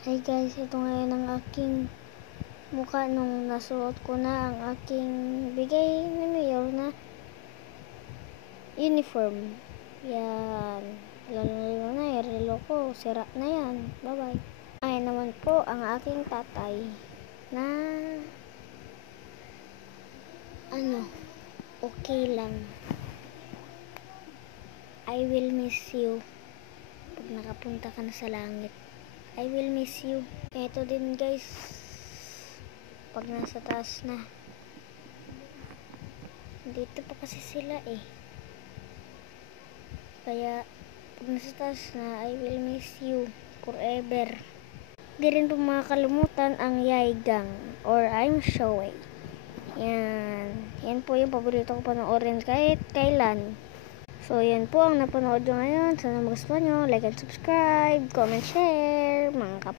Hi guys, ito ngayon ang aking mukha nung nasuot ko na ang aking bigay ni Mayor na uniform. Yan. Lalo na yung relo ko. Sira na yan. Bye bye. Ayan naman po ang aking tatay na okay lang. I will miss you pag nakapunta ka na sa langit. I will miss you. Ito din guys, pag nasa taas na. Dito pa kasi sila kaya pag nasa taas na, I will miss you forever. Di rin po makakalimutan ang Yaigang or I'm Shoei. Yan po yung paborito ko panoorin kahit kailan. So yan po ang napanood nyo ngayon. Sana magustuhan nyo. Like and subscribe, comment, share mga